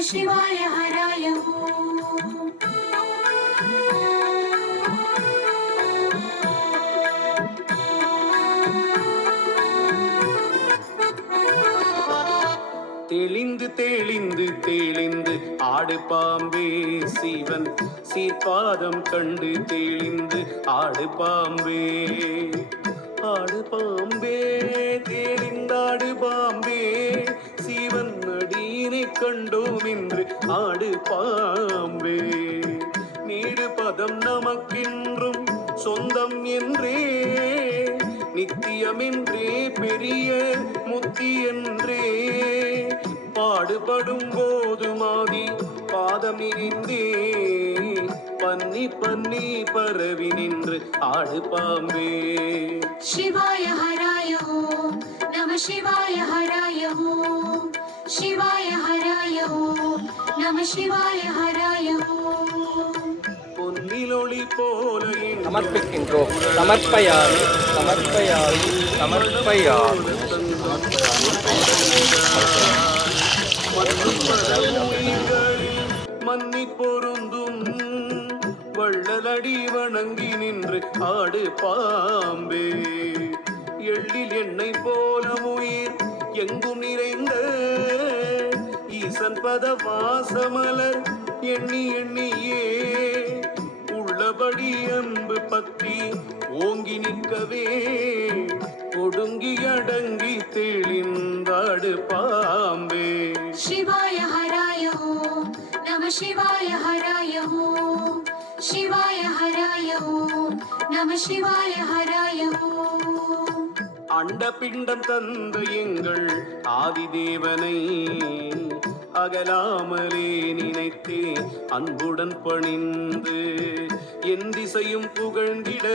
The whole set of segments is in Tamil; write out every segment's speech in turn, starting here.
शिवाय हराय தெளிந்து தெளிந்து தெளிந்து ஆடு பாம்பே சிவன் சீர்பாதம் கண்டு தெளிந்து ஆடு பாம்பே ஆடு பாம்பே தெளிந்தாடு பாம்பே சிவன் அடியினை கண்டோம் என்று ஆடு பாம்பே நீடு பதம் நமக்கென்றும் சொந்தம் என்றே நித்தியமென்றே பெரிய முத்தி என்றே பாடுபடும் போது மாதி பாதம் இணைந்தே பன்னி பன்னி பரவி நின்று ஆடு பாம்பே शिवाय हराय नमः शिवाय हराय शिवाय हराय नमः शिवाय हराय பொன்னிலொளி போல சமர்ப்பிக்கின்றோம். சமர்ப்பயாமி சமர்ப்பயாமி சமர்ப்பயாமி. மன்னி பொருந்தும் வள்ளலடி வணங்கி நின்று ஆடு பாம்பே எள்ளில் எண்ணெய் போல உயிர் எங்கும் நிறைந்த ஈசன் பத வாசமலர் எண்ணி எண்ணியே உள்ளபடி அன்பு பத்தி ஓங்கி நிற்கவே ஒடுங்கி அடங்கி தெளிந்தாடு பாம்பே शिवाय हराय नमः शिवाय हराय शिवाय हराय नमः शिवाय हराय அண்ட பிண்டம் தந்த எங்கள் ஆதிதேவனை அகலாமலே நினைத்தே அன்புடன் பணிந்து என் திசையும் புகழ்ந்திட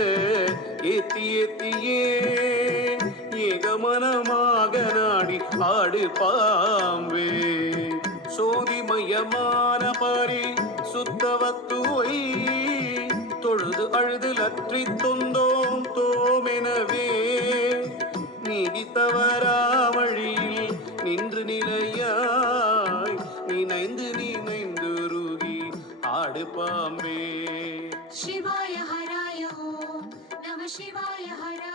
ஏத்தி ஏத்தியே ஏகமனமாக நாடி ஆடு பாம்பே சோதிமயமான பாரி சுத்தவத்துவை தொழுது அழுது லற்றி தொந்தோம் தோமெனவே நீதி தவறா வழியில் நின்று நிலையாய் நினைந்து நினைந்துருகி ஆடு பாம்பே शिवाय हराय नमः शिवाय हराय